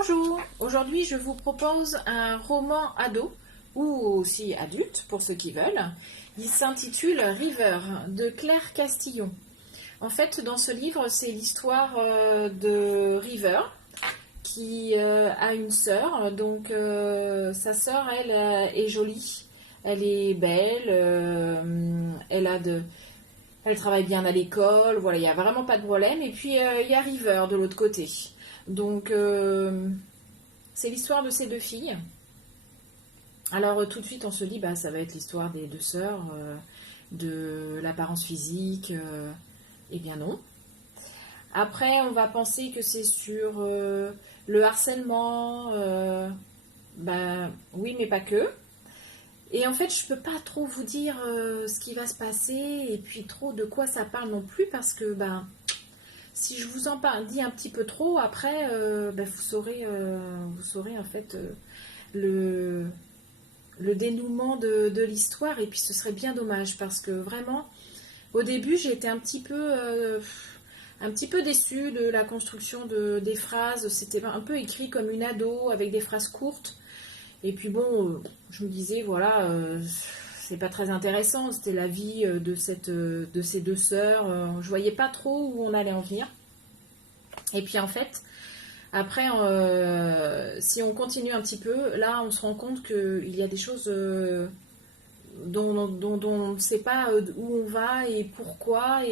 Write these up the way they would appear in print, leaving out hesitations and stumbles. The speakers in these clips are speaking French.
Bonjour, aujourd'hui je vous propose un roman ado ou aussi adulte pour ceux qui veulent. Il s'intitule River de Claire Castillon. En fait, dans ce livre, c'est l'histoire de River qui a une sœur. Donc sa sœur, elle, est jolie, elle est belle, elle travaille bien à l'école, voilà, il n'y a vraiment pas de problème. Et puis il y a River de l'autre côté. Donc, c'est l'histoire de ces deux filles. Alors, tout de suite, on se dit, bah, ça va être l'histoire des deux sœurs, de l'apparence physique. Eh bien, non. Après, on va penser que c'est sur le harcèlement. Bah, oui, mais pas que. Et en fait, je peux pas trop vous dire ce qui va se passer et puis trop de quoi ça parle non plus parce que, bah, si je vous en dis un petit peu trop, après, vous saurez en fait le, le dénouement de l'histoire et puis ce serait bien dommage parce que vraiment, au début, j'ai été un petit peu déçue de la construction des phrases. C'était un peu écrit comme une ado avec des phrases courtes. Et puis bon, je me disais, voilà, c'est pas très intéressant. C'était la vie de ces deux sœurs. Je voyais pas trop où on allait en venir. Et puis en fait, après, si on continue un petit peu, là, on se rend compte qu'il y a des choses dont on ne sait pas où on va et pourquoi.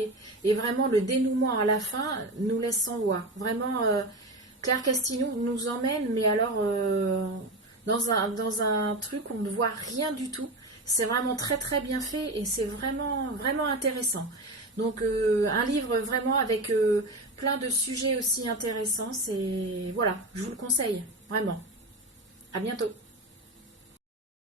Et vraiment, le dénouement à la fin nous laisse sans voix. Vraiment, Claire Castillon nous emmène, mais alors, dans un truc où on ne voit rien du tout. C'est vraiment très très bien fait et c'est vraiment vraiment intéressant. Donc un livre vraiment avec plein de sujets aussi intéressants. C'est voilà, je vous le conseille vraiment. À bientôt.